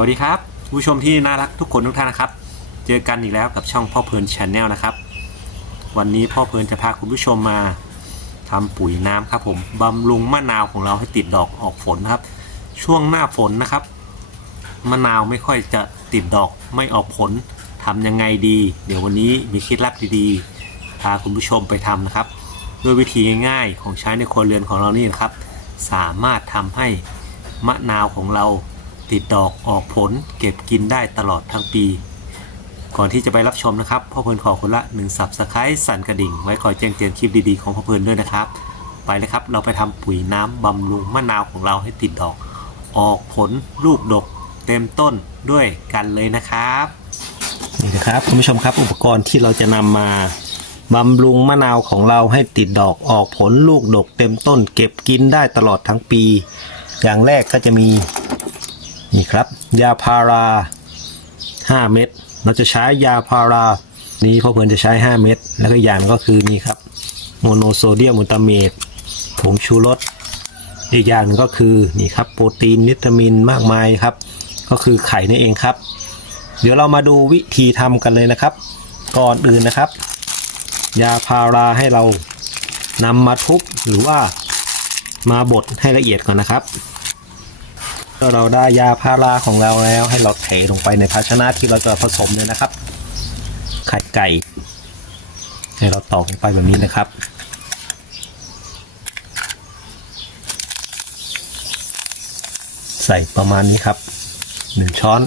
วัสดีครับผู้ชมที่น่ารักทุกคนทุกท่านนะครับ เจอกันอีกแล้วกับช่องพ่อเพลินชาแนลนะครับ วันนี้พ่อเพลินจะพาคุณผู้ชมมาทำปุ๋ยน้ำครับผมบำรุงมะนาวของเราให้ติดดอกออกผลนะครับ ช่วงหน้าฝนนะครับมะนาวไม่ค่อยจะติดดอกไม่ออกผลทำยังไงดี เดี๋ยววันนี้มีเคล็ดลับดีๆ พาคุณผู้ชมไปทำนะครับด้วยวิธีง่ายๆของใช้ในครัวเรือนของเรานี่นะครับ สามารถทำให้มะนาวของเรา ติดดอกออกผลเก็บกินได้ตลอดทั้งปี ก่อนที่จะไปรับชมนะครับพ่อเพลินขอคนละ1สับสไครต์สั่นกระดิ่ง ไว้คอยแจ้งเตือนคลิปดีๆของพ่อเพลินด้วยนะครับ ไปเลยครับเราไปทำปุ๋ยน้ำบำรุงมะนาวของเราให้ติดดอก ออกผลลูกดกเต็มต้นด้วยกันเลยนะครับนี่นะครับคุณผู้ชมครับอุปกรณ์ที่เราจะนำมาบำรุงมะนาวของเราให้ติดดอกออกผลลูกดกเต็มต้น เก็บกินได้ตลอดทั้งปี อย่างแรกก็จะมี นี่ครับ ยาพารา 5 เม็ดเราจะใช้ยาพารา นี้พ่อเพื่อนจะใช้ 5 เม็ดแล้วก็อย่างก็คือนี่ครับโมโนโซเดียมอุตาเมตผงชูรสอีกอย่างนึงก็คือนี่ครับโปรตีนวิตามินมากมายครับ ก็คือไข่นั่เองครับ เดี๋ยวเรามาดูวิธีทำกันเลยนะครับ ก่อนอื่นนะครับ ยาพาราให้เรานำมาทุบหรือว่ามาบดให้ละเอียดก่อนนะครับ เมื่อเราได้ยาพาราของเราแล้ว ให้เราเทลงไปในภาชนะที่เราจะผสมเลยนะครับ ไข่ไก่ ให้เราตอกลงไปแบบนี้นะครับใส่ประมาณนี้ครับหนึ่งช้อน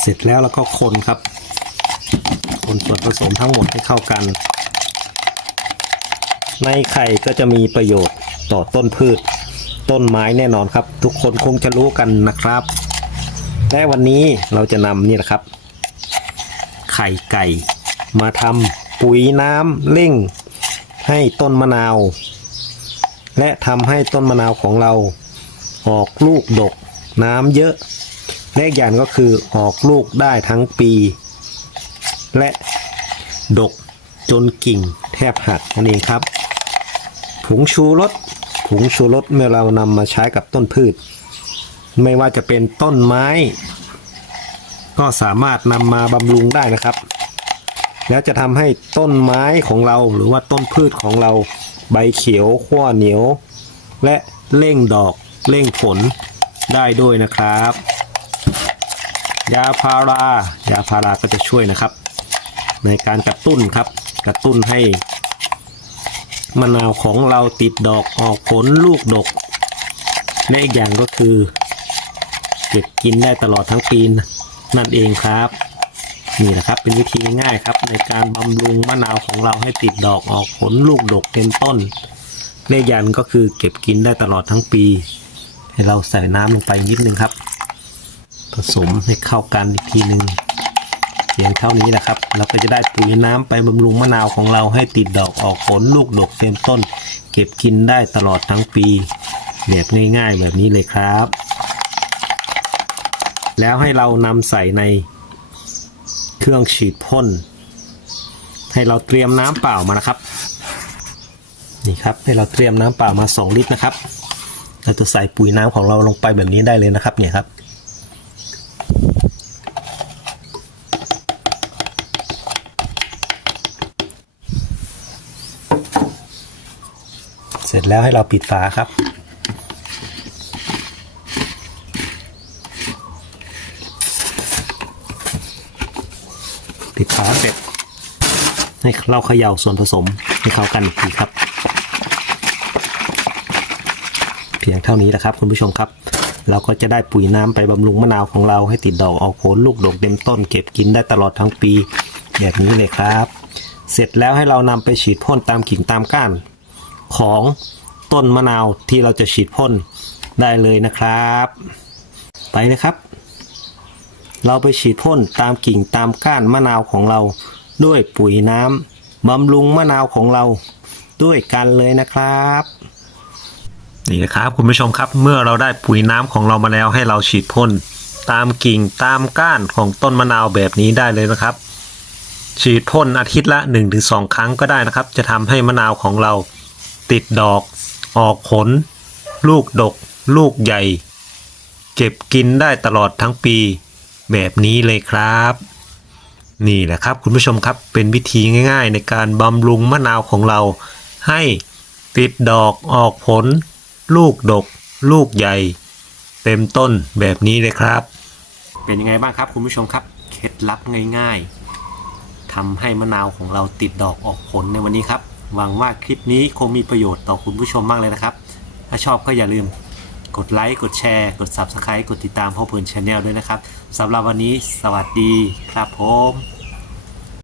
เสร็จแล้วเราก็คนครับ คนส่วนผสมทั้งหมดให้เข้ากัน ในไข่ก็จะมีประโยชน์ต่อต้นพืช ต้นไม้แน่นอนครับ ทุกคนคงจะรู้กันนะครับ และวันนี้เราจะนำนี่นะครับ ไข่ไก่ มาทำปุ๋ยน้ำเร่ง ให้ต้นมะนาว และทำให้ต้นมะนาวของเรา ออกลูกดกน้ำเยอะและอีกอย่างก็คือออกลูกได้ทั้งปี และดกจนกิ่งแทบหักนั่นเองครับ ผงชูรส ผงชูรสเมื่อเรานำมาใช้กับต้นพืช ไม่ว่าจะเป็นต้นไม้ ก็สามารถนำมาบำรุงได้นะครับ แล้วจะทำให้ต้นไม้ของเราหรือว่าต้นพืชของเราใบเขียวขั้วเหนียว และเร่งดอกเร่งผลได้ด้วยนะครับ ยาพารายาพาราก็จะช่วยนะครับ ในการกระตุ้นครับกระตุ้นให้ มะนาวของเราติดดอกออกผลลูกดก และอีกอย่างก็คือ เก็บกินได้ตลอดทั้งปีนั่นเองครับ นี่แหละครับเป็นวิธีง่ายๆครับ ในการบำรุงมะนาวของเราให้ติดดอกออกผลลูกดกเต็มต้นเลขยันก็คือเก็บกินได้ตลอดทั้งปี ให้เราใส่น้ำลงไปนิดนึงครับ ผสมให้เข้ากันอีกทีหนึ่ง พียงเท่านี้นะครับ เราก็จะได้ปุ๋ยน้ำไปบำรุงมะนาวของเราให้ติดดอกออกผลลูกดกเต็มต้น เก็บกินได้ตลอดทั้งปี แบบง่ายๆ แบบนี้เลยครับ แล้วให้เรานำใส่ในเครื่องฉีดพ่น ให้เราเตรียมน้ำเปล่ามานะครับ นี่ครับให้เราเตรียมน้ำเปล่ามา 2 ลิตรนะครับเราจะใส่ปุ๋ยน้ำของเราลงไปแบบนี้ได้เลยนะครับเนี่ยครับ เสร็จแล้วให้เราปิดฝาครับ ปิดฝาเสร็จให้เราเขย่าส่วนผสมให้เข้ากันอีกทีครับ เพียงเท่านี้นะครับคุณผู้ชมครับ เราก็จะได้ปุ๋ยน้ำไปบำรุงมะนาวของเราให้ติดดอกออกผลลูกดกเต็มต้นเก็บกินได้ตลอดทั้งปี แบบนี้เลยครับ เสร็จแล้วให้เรานำไปฉีดพ่นตามกิ่งตามก้าน ของต้นมะนาวที่เราจะฉีดพ่นได้เลยนะครับ ไปเลยครับ เราไปฉีดพ่นตามกิ่งตามก้านมะนาวของเราด้วยปุ๋ยน้ำบำรุงมะนาวของเราด้วยกันเลยนะครับนี่นะครับคุณผู้ชมครับเมื่อเราได้ปุ๋ยน้ำของเรามาแล้วให้เราฉีดพ่นตามกิ่งตามก้านของต้นมะนาวแบบนี้ได้เลยนะครับ ฉีดพ่นอาทิตย์ละ 1-2 ครั้งก็ได้นะครับ จะทำให้มะนาวของเรา ติดดอก ออกผล ลูกดก ลูกใหญ่ เก็บกินได้ตลอดทั้งปี แบบนี้เลยครับ นี่แหละครับคุณผู้ชมครับเป็นวิธีง่ายๆ ในการบำรุงมะนาวของเรา ให้ติดดอกออกผล ลูกดก ลูกใหญ่ เต็มต้นแบบนี้เลยครับ เป็นยังไงบ้างครับคุณผู้ชมครับ เคล็ดลับง่าย ๆทำให้มะนาวของเราติดดอกออกผลในวันนี้ครับ หวังว่าคลิปนี้คงมีประโยชน์ต่อคุณผู้ชมมากเลยนะครับ ถ้าชอบก็อย่าลืมกดไลค์ กดแชร์ กด Subscribe กดติดตามพ่อเพลินชาแนลด้วยนะครับสำหรับวันนี้สวัสดีครับผม